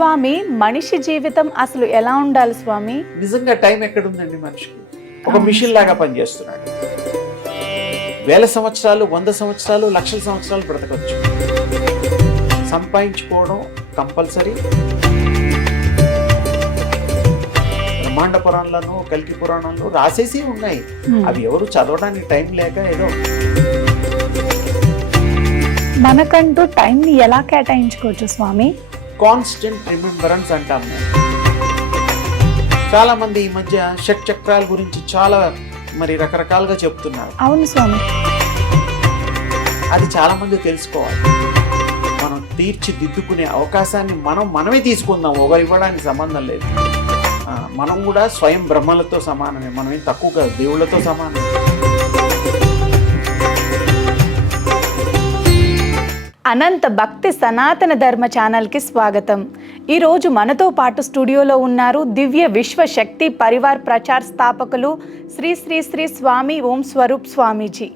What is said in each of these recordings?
స్వామి, మనిషి జీవితం అసలు ఎలా ఉండాలి స్వామి? నిజంగా టైం ఎక్కడుందండి మనిషికి? ఒక మిషన్ లాగా పనిచేస్తున్నాడు. వేల సంవత్సరాలు, 100 సంవత్సరాలు, లక్షల సంవత్సరాలు బ్రతకచ్చు. సంపాదించుకోవడం కంపల్సరీ. బ్రహ్మాండ పురాణంలోనూ కల్కి పురాణంలో రాసేసి ఉన్నాయి. అవి ఎవరు చదవడానికి టైం లేక ఏదో. మనకంటూ టైంని ఎలా కేటాయించుకోవచ్చు స్వామి? కాన్స్టెంట్ రిమెంబరెన్స్ అంటాం మేము. చాలా మంది ఈ మధ్య షట్ చక్రాల గురించి చాలా రకరకాలుగా చెప్తున్నారు. అవును స్వామి. అది చాలా మంది తెలుసుకోవాలి. మనం తీర్చిదిద్దుకునే అవకాశాన్ని మనమే తీసుకుందాం. ఒకరు ఇవ్వడానికి సంబంధం లేదు. మనం కూడా స్వయం బ్రహ్మలతో సమానమే. మనం ఏం తక్కువ కాదు, దేవుళ్ళతో సమానమే. అనంత భక్తి సనాతన ధర్మ ఛానల్కి స్వాగతం. ఈరోజు మనతో పాటు స్టూడియోలో ఉన్నారు దివ్య విశ్వ శక్తి పరివార్ ప్రచార్ స్థాపకులు శ్రీ శ్రీ శ్రీ స్వామి ఓం స్వరూప్ స్వామీజీ.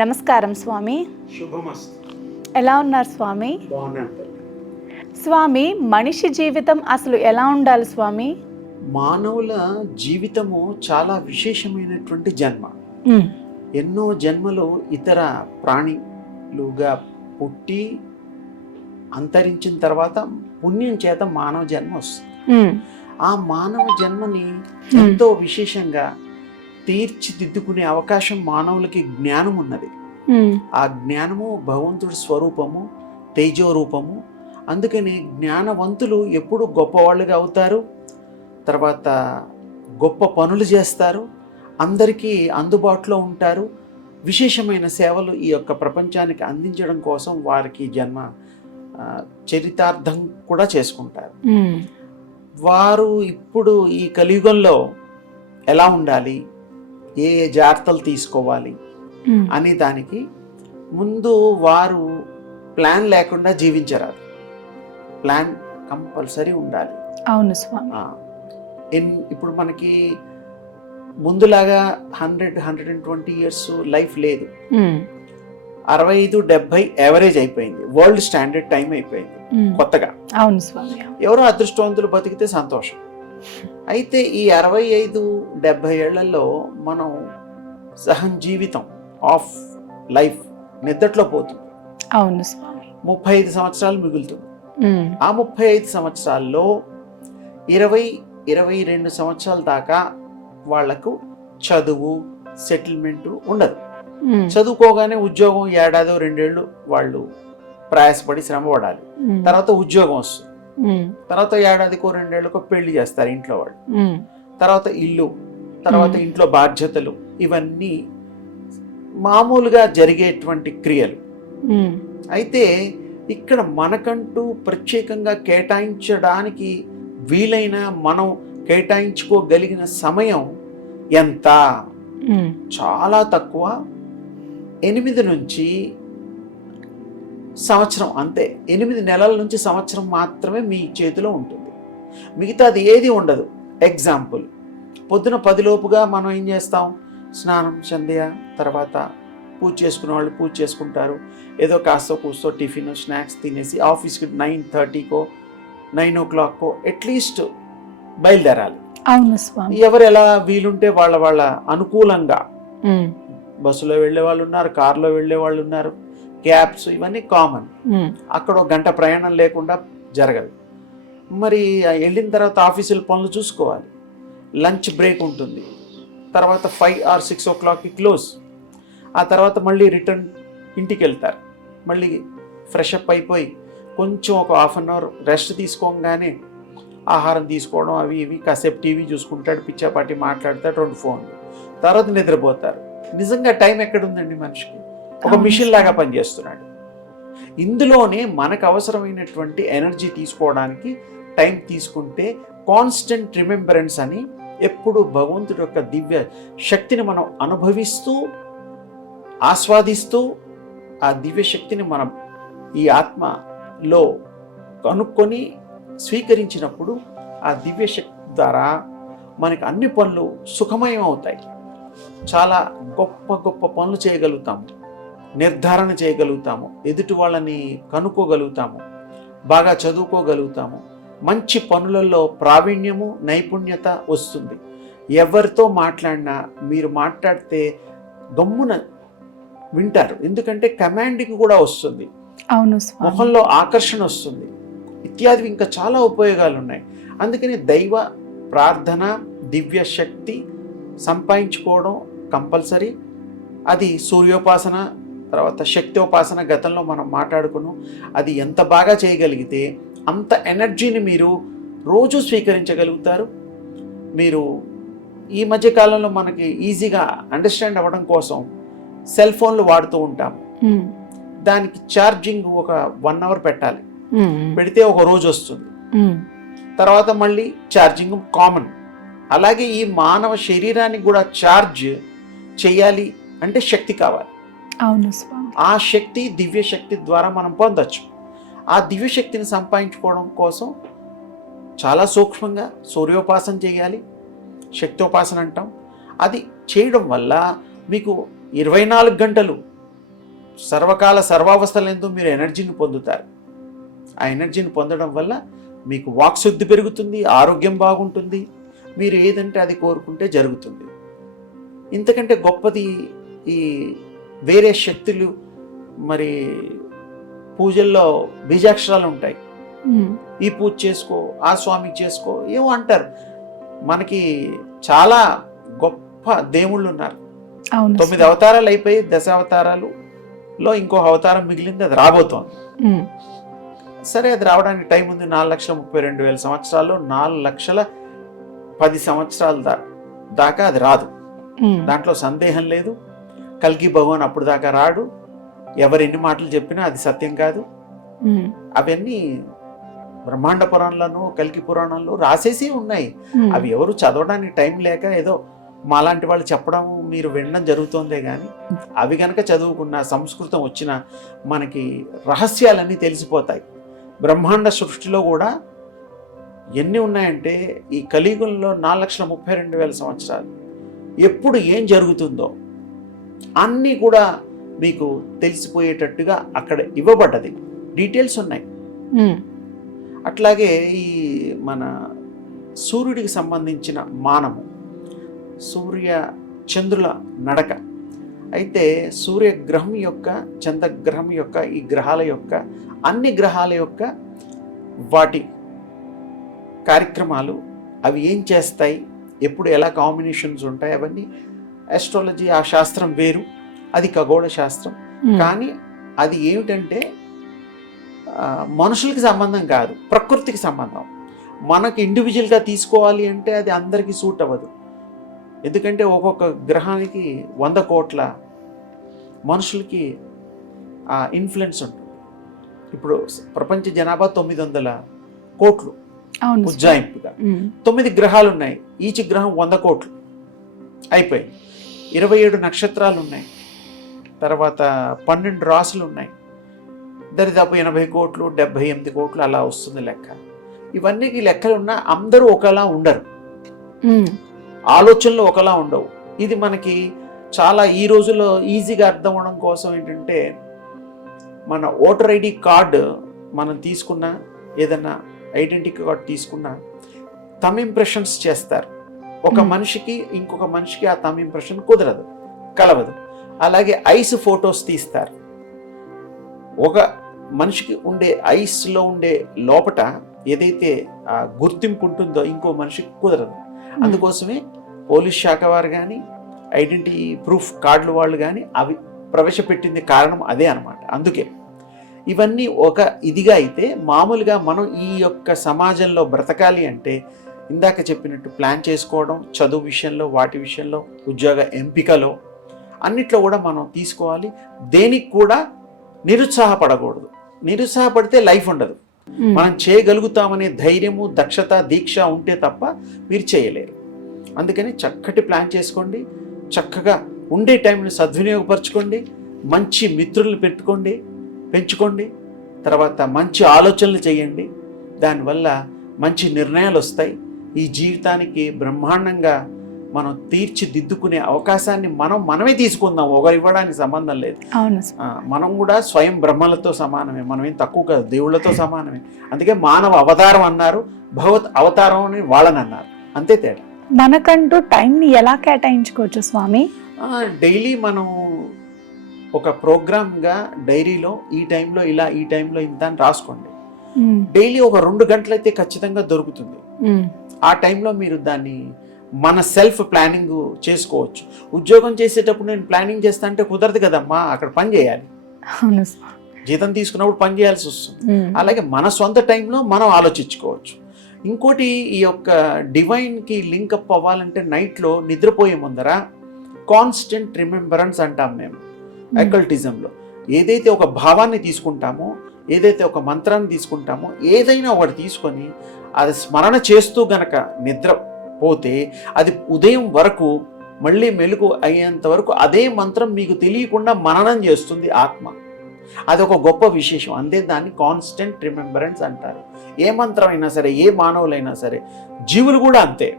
నమస్కారం స్వామి. శుభమస్తు. ఎలా ఉన్నారు స్వామి? స్వామి, మనిషి జీవితం అసలు ఎలా ఉండాలి స్వామి? మానవుల జీవితము చాలా విశేషమైనటువంటి జన్మ. ఎన్నో జన్మలు ఇతర ప్రాణులుగా పుట్టి అంతరించిన తర్వాత పుణ్యం చేత మానవ జన్మ వస్తుంది. ఆ మానవ జన్మని ఎంతో విశేషంగా తీర్చిదిద్దుకునే అవకాశం మానవులకి జ్ఞానం ఉన్నది. ఆ జ్ఞానము భగవంతుడి స్వరూపము, తేజో రూపము. అందుకని జ్ఞానవంతులు ఎప్పుడు గొప్పవాళ్ళుగా అవుతారు. తర్వాత గొప్ప పనులు చేస్తారు, అందరికీ అందుబాటులో ఉంటారు. విశేషమైన సేవలు ఈ యొక్క ప్రపంచానికి అందించడం కోసం వారికి జన్మ చరితార్థం కూడా చేసుకుంటారు. వారు ఇప్పుడు ఈ కలియుగంలో ఎలా ఉండాలి, ఏ ఏ జాగ్రత్తలు తీసుకోవాలి అనే దానికి ముందు వారు ప్లాన్ లేకుండా జీవించరాదు. ప్లాన్ కంపల్సరీ ఉండాలి. అవును స్వామి. ఇప్పుడు మనకి ముందులాగా 100-120 ఇయర్స్ లైఫ్ లేదు. 65-70 యావరేజ్ అయిపోయింది. వరల్డ్ స్టాండర్డ్ టైం అయిపోయింది కొత్తగా. అవును స్వామి. ఎవరో అదృష్టవంతులు బతికితే సంతోషం. అయితే ఈ 65-70 ఏళ్లలో మనం సహన్ జీవితం ఆఫ్ లైఫ్ నిద్దట్లో పోతుంది. అవును స్వామి. 35 సంవత్సరాలు మిగులుతుంది. ఆ 35 సంవత్సరాల్లో 20-22 సంవత్సరాల దాకా వాళ్లకు చదువు, సెటిల్మెంట్ ఉండదు. చదువుకోగానే ఉద్యోగం 1-2 ఏళ్ళు వాళ్ళు ప్రయాసపడి శ్రమ పడాలి. తర్వాత ఉద్యోగం వస్తుంది. తర్వాత 1-2 ఏళ్ళకో పెళ్లి చేస్తారు ఇంట్లో వాళ్ళు. తర్వాత ఇల్లు, తర్వాత ఇంట్లో బాధ్యతలు, ఇవన్నీ మామూలుగా జరిగేటువంటి క్రియలు. అయితే ఇక్కడ మనకంటూ ప్రత్యేకంగా కేటాయించడానికి వీలైన, మనం కేటాయించుకోగలిగిన సమయం ఎంత? చాలా తక్కువ. 8 నుంచి సంవత్సరం, అంతే. 8 నెలల నుంచి సంవత్సరం మాత్రమే మీ చేతిలో ఉంటుంది. మిగతాది ఏది ఉండదు. ఎగ్జాంపుల్, పొద్దున 10 లోపుగా మనం ఏం చేస్తాం? స్నానం, సంధ్య, తర్వాత పూజ చేసుకునే వాళ్ళు పూజ చేసుకుంటారు. ఏదో కాస్త కూస్తో టిఫిన్, స్నాక్స్ తినేసి ఆఫీస్కి 9:30కో 9 o'clockకో అట్లీస్ట్ బయలుదేరాలి. అవును స్వామి. ఎవరు ఎలా వీలుంటే వాళ్ళ అనుకూలంగా బస్సులో వెళ్ళే వాళ్ళు ఉన్నారు, కారులో వెళ్ళే వాళ్ళు ఉన్నారు, క్యాబ్స్, ఇవన్నీ కామన్. అక్కడ 1 గంట ప్రయాణం లేకుండా జరగదు. మరి వెళ్ళిన తర్వాత ఆఫీసుల పనులు చూసుకోవాలి. లంచ్ బ్రేక్ ఉంటుంది. తర్వాత 5 or 6 o'clockకి క్లోజ్. ఆ తర్వాత మళ్ళీ రిటర్న్ ఇంటికి వెళ్తారు. మళ్ళీ ఫ్రెష్ అప్ అయిపోయి కొంచెం ఒక 1/2 hour రెస్ట్ తీసుకోగానే ఆహారం తీసుకోవడం, అవి ఇవి, కాసేపు టీవీ చూసుకుంటాడు, పిచ్చాపాటి మాట్లాడతాడు, 2 ఫోన్లు, తర్వాత నిద్రపోతారు. నిజంగా టైం ఎక్కడుందండి మనిషికి? ఒక మిషన్ లాగా పనిచేస్తున్నాడు. ఇందులోనే మనకు అవసరమైనటువంటి ఎనర్జీ తీసుకోవడానికి టైం తీసుకుంటే కాన్స్టెంట్ రిమెంబరెన్స్ అని ఎప్పుడు భగవంతుడి యొక్క దివ్య శక్తిని మనం అనుభవిస్తూ, ఆస్వాదిస్తూ, ఆ దివ్య శక్తిని మనం ఈ ఆత్మలో కనుక్కొని స్వీకరించినప్పుడు ఆ దివ్య శక్తి ద్వారా మనకి అన్ని పనులు సుఖమయం అవుతాయి. చాలా గొప్ప గొప్ప పనులు చేయగలుగుతాము, నిర్ధారణ చేయగలుగుతాము, ఎదుటి వాళ్ళని కనుక్కోగలుగుతాము, బాగా చదువుకోగలుగుతాము, మంచి పనులలో ప్రావీణ్యము నైపుణ్యత వస్తుంది. ఎవరితో మాట్లాడినా మీరు మాట్లాడితే గమ్మున వింటారు, ఎందుకంటే కమాండింగ్ కూడా వస్తుంది, అవును స్వామి. ముఖంలో ఆకర్షణ వస్తుంది, ఇత్యాది ఇంకా చాలా ఉపయోగాలు ఉన్నాయి. అందుకని దైవ ప్రార్థన దివ్య శక్తి సంపాదించుకోవడం కంపల్సరీ. అది సూర్యోపాసన, తర్వాత శక్తోపాసన గతంలో మనం మాట్లాడుకున్నాం. అది ఎంత బాగా చేయగలిగితే అంత ఎనర్జీని మీరు రోజు స్వీకరించగలుగుతారు. మీరు ఈ మధ్య కాలంలో మనకి ఈజీగా అండర్స్టాండ్ అవ్వడం కోసం సెల్ ఫోన్లు వాడుతూ ఉంటాము. దానికి ఛార్జింగ్ ఒక 1 అవర్ పెట్టాలి, పెడితే ఒక రోజు వస్తుంది, తర్వాత మళ్ళీ ఛార్జింగ్ కామన్. అలాగే ఈ మానవ శరీరానికి కూడా ఛార్జ్ చేయాలి అంటే శక్తి కావాలి. అవును స్వామి. ఆ శక్తి దివ్య శక్తి ద్వారా మనం పొందొచ్చు. ఆ దివ్య శక్తిని సంపాదించుకోవడం కోసం చాలా సూక్ష్మంగా సూర్యోపాసన చేయాలి, శక్తోపాసన అంటాం. అది చేయడం వల్ల మీకు 24 గంటలు సర్వకాల సర్వావస్థలందు మీరు ఎనర్జీని పొందుతారు. ఆ ఎనర్జీని పొందడం వల్ల మీకు వాక్శుద్ధి పెరుగుతుంది, ఆరోగ్యం బాగుంటుంది, మీరు ఏదంటే అది కోరుకుంటే జరుగుతుంది. ఇంతకంటే గొప్పది ఈ వేరే శక్తులు, మరి పూజల్లో బీజాక్షరాలు ఉంటాయి, ఈ పూజ చేసుకో, ఆ స్వామికి చేసుకో, ఏమో అంటారు. మనకి చాలా గొప్ప దేవుళ్ళు ఉన్నారు. 9 అవతారాలు అయిపోయి 10 అవతారాలలో ఇంకో అవతారం మిగిలింది, అది రాబోతోంది. సరే, అది రావడానికి టైం ఉంది. 4,32,000 సంవత్సరాల్లో 4,10,000 సంవత్సరాల దాకా అది రాదు, దాంట్లో సందేహం లేదు. కల్కి భగవాన్ అప్పుడు దాకా రాడు. ఎవరు ఎన్ని మాటలు చెప్పినా అది సత్యం కాదు. అవన్నీ బ్రహ్మాండ పురాణంలోనూ కల్కి పురాణంలో రాసేసి ఉన్నాయి. అవి ఎవరు చదవడానికి టైం లేక ఏదో మాలాంటి వాళ్ళు చెప్పడం మీరు వినడం జరుగుతుందే కానీ, అవి కనుక చదువుకున్న, సంస్కృతం వచ్చిన మనకి రహస్యాలన్నీ తెలిసిపోతాయి. బ్రహ్మాండ సృష్టిలో కూడా ఎన్ని ఉన్నాయంటే ఈ కలియుగంలో 4,32,000 సంవత్సరాలు ఎప్పుడు ఏం జరుగుతుందో అన్నీ కూడా మీకు తెలిసిపోయేటట్టుగా అక్కడ ఇవ్వబడ్డది, డీటెయిల్స్ ఉన్నాయి. అట్లాగే ఈ మన సూర్యుడికి సంబంధించిన మానము, సూర్య చంద్రుల నడక. అయితే సూర్యగ్రహం యొక్క, చంద్రగ్రహం యొక్క, ఈ గ్రహాల యొక్క, అన్ని గ్రహాల యొక్క వాటి కార్యక్రమాలు, అవి ఏం చేస్తాయి, ఎప్పుడు ఎలా కాంబినేషన్స్ ఉంటాయి, అవన్నీ ఆస్ట్రాలజీ, ఆ శాస్త్రం వేరు, అది ఖగోళ శాస్త్రం. కానీ అది ఏమిటంటే మనుషులకి సంబంధం కాదు, ప్రకృతికి సంబంధం. మనకు ఇండివిజువల్గా తీసుకోవాలి అంటే అది అందరికీ సూట్ అవ్వదు. ఎందుకంటే ఒక్కొక్క గ్రహానికి 100 కోట్ల మనుషులకి ఆ ఇన్ఫ్లుయెన్స్ ఉంటుంది. ఇప్పుడు ప్రపంచ జనాభా 900 కోట్లు ఉజ్జాయింపుగా. 9 గ్రహాలు ఉన్నాయి, ఈచ్ గ్రహం 100 కోట్లు అయిపోయి. 27 నక్షత్రాలు ఉన్నాయి, తర్వాత 12 రాసులు ఉన్నాయి, దరిదాపు 80 కోట్లు 78 కోట్లు అలా వస్తుంది లెక్క. ఇవన్నీ లెక్కలు ఉన్నా అందరూ ఒకలా ఉండరు, ఆలోచనలు ఒకలా ఉండవు. ఇది మనకి చాలా ఈ రోజుల్లో ఈజీగా అర్థం అవడం కోసం ఏంటంటే, మన ఓటర్ ఐడి కార్డు మనం తీసుకున్నా, ఏదన్నా ఐడెంటిటీ కార్డు తీసుకున్నా థంబ్ ఇంప్రెషన్స్ చేస్తారు. ఒక మనిషికి ఇంకొక మనిషికి ఆ థంబ్ ఇంప్రెషన్ కుదరదు, కలవదు. అలాగే ఐస్ ఫొటోస్ తీస్తారు. ఒక మనిషికి ఉండే ఐస్లో ఉండే లోపట ఏదైతే ఆ గుర్తింపు ఉంటుందో ఇంకో మనిషికి కుదరదు. అందుకోసమే పోలీస్ శాఖ వారు కానీ, ఐడెంటిటీ ప్రూఫ్ కార్డులు వాళ్ళు కానీ అవి ప్రవేశపెట్టింది కారణం అదే అన్నమాట. అందుకే ఇవన్నీ ఒక ఇదిగా అయితే, మామూలుగా మనం ఈ యొక్క సమాజంలో బ్రతకాలి అంటే ఇందాక చెప్పినట్టు ప్లాన్ చేసుకోవడం, చదువు విషయంలో, వాటి విషయంలో, ఉద్యోగ ఎంపికలో, అన్నిట్లో కూడా మనం తీసుకోవాలి. దేనికి కూడా నిరుత్సాహపడకూడదు. నిరుత్సాహపడితే లైఫ్ ఉండదు. మనం చేయగలుగుతామనే ధైర్యము, దక్షత, దీక్ష ఉంటే తప్ప మీరు చేయలేరు. అందుకని చక్కటి ప్లాన్ చేసుకోండి, చక్కగా ఉండే టైంని సద్వినియోగపరచుకోండి, మంచి మిత్రులను పెంచుకోండి, తర్వాత మంచి ఆలోచనలు చేయండి. దానివల్ల మంచి నిర్ణయాలు వస్తాయి. ఈ జీవితానికి బ్రహ్మాండంగా మనం తీర్చిదిద్దుకునే అవకాశాన్ని మనమే తీసుకుందాం. ఒకరు ఇవ్వడానికి సంబంధం లేదు. అవును. మనం కూడా స్వయం బ్రహ్మలతో సమానమే, మనం ఏం తక్కువ కాదు, దేవుళ్ళతో సమానమే. అందుకే మానవ అవతారం అన్నారు, భగవత్ అవతారం అని వాళ్ళని అన్నారు, అంతే తేడా. మనకంటూ టైంని ఎలా కేటాయించుకోవచ్చు స్వామి? డైలీ మనం ఒక ప్రోగ్రామ్గా డైరీలో ఈ టైంలో ఇలా, ఈ టైంలో ఇంత అని రాసుకోండి. డైలీ ఒక 2 గంటలు అయితే ఖచ్చితంగా దొరుకుతుంది. ఆ టైంలో మీరు దాన్ని మన సెల్ఫ్ ప్లానింగ్ చేసుకోవచ్చు. ఉద్యోగం చేసేటప్పుడు నేను ప్లానింగ్ చేస్తా అంటే కుదరదు కదమ్మా, అక్కడ పని చేయాలి, జీతం తీసుకున్నప్పుడు పని చేయాల్సి వస్తుంది. అలాగే మన సొంత టైంలో మనం ఆలోచించుకోవచ్చు. ఇంకోటి, ఈ యొక్క డివైన్కి లింకప్ అవ్వాలంటే నైట్లో నిద్రపోయే ముందర కాన్స్టెంట్ రిమెంబరెన్స్ అంటాం మేము అకల్టిజంలో. ఏదైతే ఒక భావాన్ని తీసుకుంటామో, ఏదైతే ఒక మంత్రాన్ని తీసుకుంటామో, ఏదైనా ఒకటి తీసుకొని అది స్మరణ చేస్తూ గనక నిద్ర పోతే అది ఉదయం వరకు మళ్ళీ మెలుగు అయ్యేంత వరకు అదే మంత్రం మీకు తెలియకుండా మననం చేస్తుంది ఆత్మ. అదొక గొప్ప విశేషం. అంతే దాన్ని కాన్స్టెంట్ రిమెంబరెన్స్ అంటారు. ఏ మంత్రం అయినా సరే, ఏ మానవులైనా సరే, జీవులు కూడా అంతే.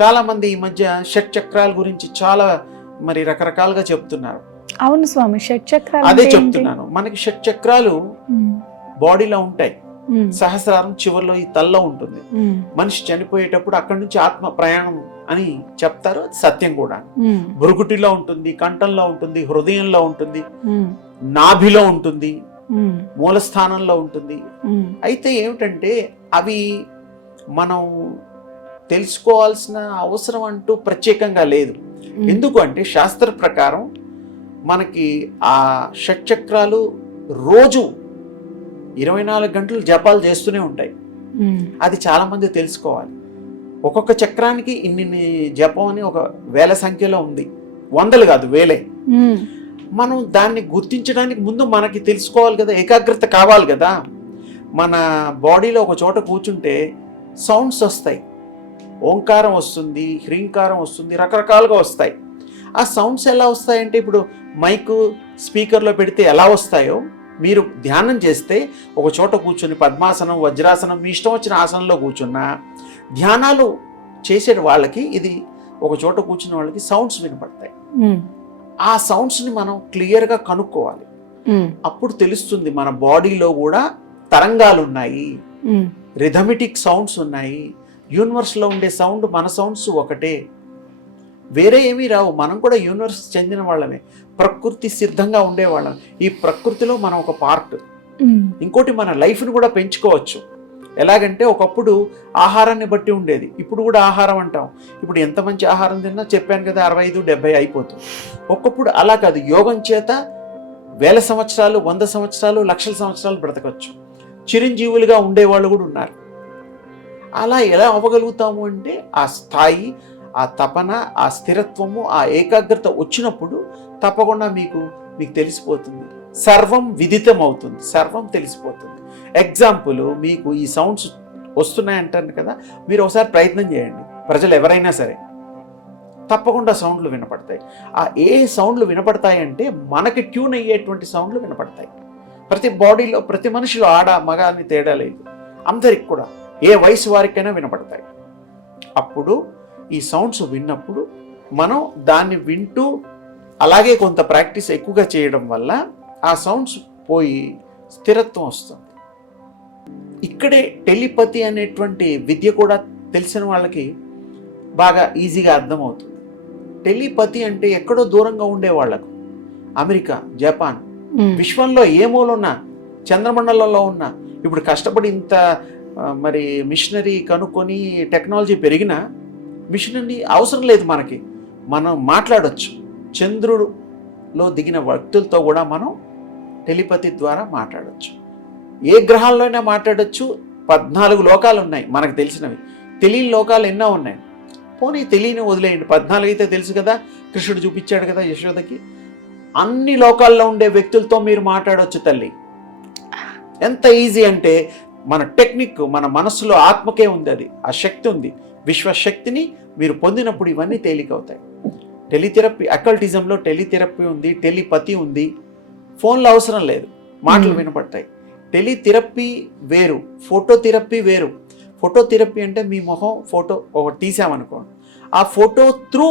చాలామంది ఈ మధ్య షట్చక్రాల గురించి చాలా మరి రకరకాలుగా చెప్తున్నారు. అవును స్వామి, షట్చక్రాలు అదే చెప్తున్నాను. మనకి షట్చక్రాలు బాడీలో ఉంటాయి, సహస్రారం చివరిలో ఈ తల్లో ఉంటుంది. మనిషి చనిపోయేటప్పుడు అక్కడి నుంచి ఆత్మ ప్రయాణం అని చెప్తారు, అది సత్యం కూడా. భృగుటిలో ఉంటుంది, కంఠంలో ఉంటుంది, హృదయంలో ఉంటుంది, నాభిలో ఉంటుంది, మూలస్థానంలో ఉంటుంది. అయితే ఏమిటంటే అవి మనం తెలుసుకోవాల్సిన అవసరం అంటూ ప్రత్యేకంగా లేదు. ఎందుకు అంటే శాస్త్ర ప్రకారం మనకి ఆ షట్చక్రాలు రోజు 24 గంటలు జపాలు చేస్తూనే ఉంటాయి. అది చాలా మంది తెలుసుకోవాలి. ఒక్కొక్క చక్రానికి ఇన్ని జపం అని ఒక వేల సంఖ్యలో ఉంది, వందలు కాదు, వేలే. మనం దాన్ని గుర్తించడానికి ముందు మనకి తెలుసుకోవాలి కదా, ఏకాగ్రత కావాలి కదా. మన బాడీలో ఒక చోట కూర్చుంటే సౌండ్స్ వస్తాయి, ఓంకారం వస్తుంది, హ్రీంకారం వస్తుంది, రకరకాలుగా వస్తాయి. ఆ సౌండ్స్ ఎలా వస్తాయంటే, ఇప్పుడు మైకు స్పీకర్లో పెడితే ఎలా వస్తాయో, మీరు ధ్యానం చేస్తే ఒక చోట కూర్చొని పద్మాసనం, వజ్రాసనం, మీ ఇష్టం వచ్చిన ఆసనంలో కూర్చున్నా, ధ్యానాలు చేసే వాళ్ళకి ఇది ఒక చోట కూర్చున్న వాళ్ళకి సౌండ్స్ వినపడతాయి. ఆ సౌండ్స్ని మనం క్లియర్గా కనుక్కోవాలి. అప్పుడు తెలుస్తుంది మన బాడీలో కూడా తరంగాలు ఉన్నాయి, రిథమిటిక్ సౌండ్స్ ఉన్నాయి. యూనివర్స్లో ఉండే సౌండ్ మన సౌండ్స్ ఒకటే, వేరే ఏమీ రావు. మనం కూడా యూనివర్స్ చెందిన వాళ్ళమే, ప్రకృతి సిద్ధంగా ఉండేవాళ్ళం. ఈ ప్రకృతిలో మనం ఒక పార్ట్. ఇంకోటి, మన లైఫ్ని కూడా పెంచుకోవచ్చు. ఎలాగంటే ఒకప్పుడు ఆహారాన్ని బట్టి ఉండేది, ఇప్పుడు కూడా ఆహారం అంటాం. ఇప్పుడు ఎంత మంచి ఆహారం తిన్నా చెప్పాను కదా 65-70 అయిపోతుంది. ఒకప్పుడు అలా కాదు, యోగం చేత 1000 సంవత్సరాలు, 100 సంవత్సరాలు, లక్షల సంవత్సరాలు బ్రతకచ్చు. చిరంజీవులుగా ఉండేవాళ్ళు కూడా ఉన్నారు. అలా ఎలా అవ్వగలుగుతాము అంటే ఆ స్థాయి, ఆ తపన, ఆ స్థిరత్వము, ఆ ఏకాగ్రత వచ్చినప్పుడు తప్పకుండా మీకు తెలిసిపోతుంది. సర్వం విదితం అవుతుంది, సర్వం తెలిసిపోతుంది. ఎగ్జాంపుల్, మీకు ఈ సౌండ్స్ వస్తున్నాయంటారు కదా, మీరు ఒకసారి ప్రయత్నం చేయండి. ప్రజలు ఎవరైనా సరే తప్పకుండా సౌండ్లు వినపడతాయి. ఆ ఏ సౌండ్లు వినపడతాయి అంటే మనకి ట్యూన్ అయ్యేటువంటి సౌండ్లు వినపడతాయి. ప్రతి బాడీలో, ప్రతి మనిషిలో ఆడ మగ అని తేడా లేదు, అందరికి కూడా ఏ వయసు వారికైనా వినపడతాయి. అప్పుడు ఈ సౌండ్స్ విన్నప్పుడు మనం దాన్ని వింటూ అలాగే కొంత ప్రాక్టీస్ ఎక్కువగా చేయడం వల్ల ఆ సౌండ్స్ పోయి స్థిరత్వం వస్తుంది. ఇక్కడే టెలిపతి అనేటువంటి విద్య కూడా తెలిసిన వాళ్ళకి బాగా ఈజీగా అర్థమవుతుంది. టెలిపతి అంటే ఎక్కడో దూరంగా ఉండే వాళ్లకు, అమెరికా, జపాన్, విశ్వంలో ఏ మూలన్నా, చంద్రమండలంలో ఉన్నా, ఇప్పుడు కష్టపడి ఇంత మరి మిషనరీ కనుక్కొని టెక్నాలజీ పెరిగినా మిషనరీ అవసరం లేదు మనకి. మనం మాట్లాడవచ్చు. చంద్రుడులో దిగిన వ్యక్తులతో కూడా మనం టెలిపతి ద్వారా మాట్లాడవచ్చు. ఏ గ్రహాల్లోనే మాట్లాడచ్చు. 14 లోకాలు ఉన్నాయి మనకు తెలిసినవి, తెలియని లోకాలు ఎన్నో ఉన్నాయి. పోనీ తెలియని వదిలేయండి, 14 అయితే తెలుసు కదా, కృష్ణుడు చూపించాడు కదా యశోదకి. అన్ని లోకాల్లో ఉండే వ్యక్తులతో మీరు మాట్లాడవచ్చు తల్లి. ఎంత ఈజీ అంటే మన టెక్నిక్ మన మనసులో ఆత్మకే ఉంది, అది ఆ శక్తి ఉంది. విశ్వశక్తిని మీరు పొందినప్పుడు ఇవన్నీ తేలికవుతాయి. టెలిథెరపీ, అకల్టిజంలో టెలిథెరపీ ఉంది, టెలిపతి ఉంది. ఫోన్లో అవసరం లేదు, మాటలు వినపడతాయి. టెలిథెరపీ వేరు, ఫోటోథెరపీ వేరు. ఫోటోథెరపీ అంటే మీ మొహం ఫోటో ఒకటి తీసామనుకోండి, ఆ ఫోటో త్రూ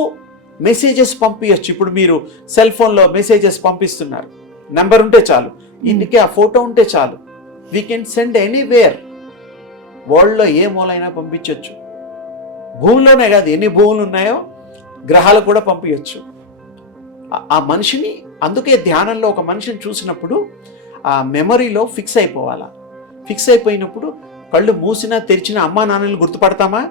మెసేజెస్ పంపించచ్చు. ఇప్పుడు మీరు సెల్ ఫోన్లో మెసేజెస్ పంపిస్తున్నారు, నెంబర్ ఉంటే చాలు, ఇందుకే ఆ ఫోటో ఉంటే చాలు, వీ కెన్ సెండ్ ఎనీవేర్, వరల్డ్లో ఏ మూలైనా పంపించవచ్చు. భూమిలోనే కాదు, ఎన్ని భూములు ఉన్నాయో గ్రహాలు కూడా పంపించచ్చు. ఆ మనిషిని, అందుకే ధ్యానంలో ఒక మనిషిని చూసినప్పుడు ఆ మెమరీలో ఫిక్స్ అయిపోవాలా. ఫిక్స్ అయిపోయినప్పుడు కళ్ళు మూసినా తెరిచినా అమ్మా నాన్నని గుర్తుపడతామా,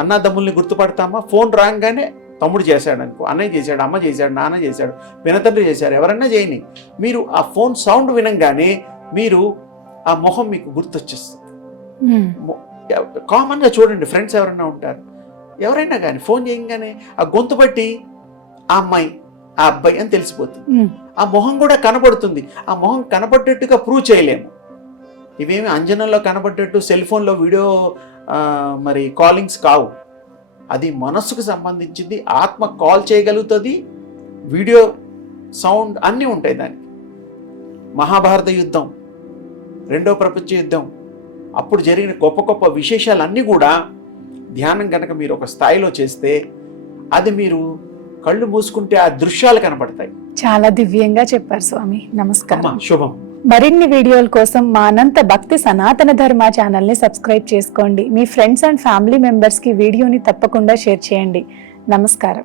అన్నదమ్ముల్ని గుర్తుపడతామా? ఫోన్ రాగానే తమ్ముడు చేశాడు అనుకో, అన్నయ్య చేశాడు, అమ్మ చేశాడు, నాన్న చేశాడు, వినతండ్రి చేశారు, ఎవరన్నా చేయని, మీరు ఆ ఫోన్ సౌండ్ వినంగానే మీరు ఆ మొహం మీకు గుర్తొచ్చేస్తుంది. కామన్గా చూడండి, ఫ్రెండ్స్ ఎవరైనా ఉంటారు, ఎవరైనా కానీ ఫోన్ చేయగానే ఆ గొంతు బట్టి ఆ అమ్మాయి ఆ అబ్బాయి అని తెలిసిపోతుంది. ఆ మొహం కూడా కనబడుతుంది. ఆ మొహం కనబడ్డట్టుగా ప్రూవ్ చేయలేము. ఇవేమి అంజనంలో కనబడ్డట్టు సెల్ ఫోన్లో వీడియో మరి కాలింగ్స్ కావు. అది మనస్సుకు సంబంధించింది. ఆత్మ కాల్ చేయగలుగుతుంది, వీడియో సౌండ్ అన్నీ ఉంటాయి దానికి. మహాభారత యుద్ధం, రెండో ప్రపంచ యుద్ధం అప్పుడు జరిగిన గొప్ప గొప్ప విశేషాలన్నీ కూడా ధ్యానం కనుక మీరు ఒక స్థాయిలో చేస్తే అది మీరు కళ్ళు మూసుకుంటే ఆ దృశ్యాలు కనబడతాయి. చాలా దివ్యంగా చెప్పారు స్వామి. నమస్కారం. శుభం. మరిన్ని వీడియోల కోసం మా అనంత భక్తి సనాతన ధర్మ ఛానల్ని సబ్స్క్రైబ్ చేసుకోండి. మీ ఫ్రెండ్స్ అండ్ ఫ్యామిలీ మెంబర్స్కి వీడియోని తప్పకుండా షేర్ చేయండి. నమస్కారం.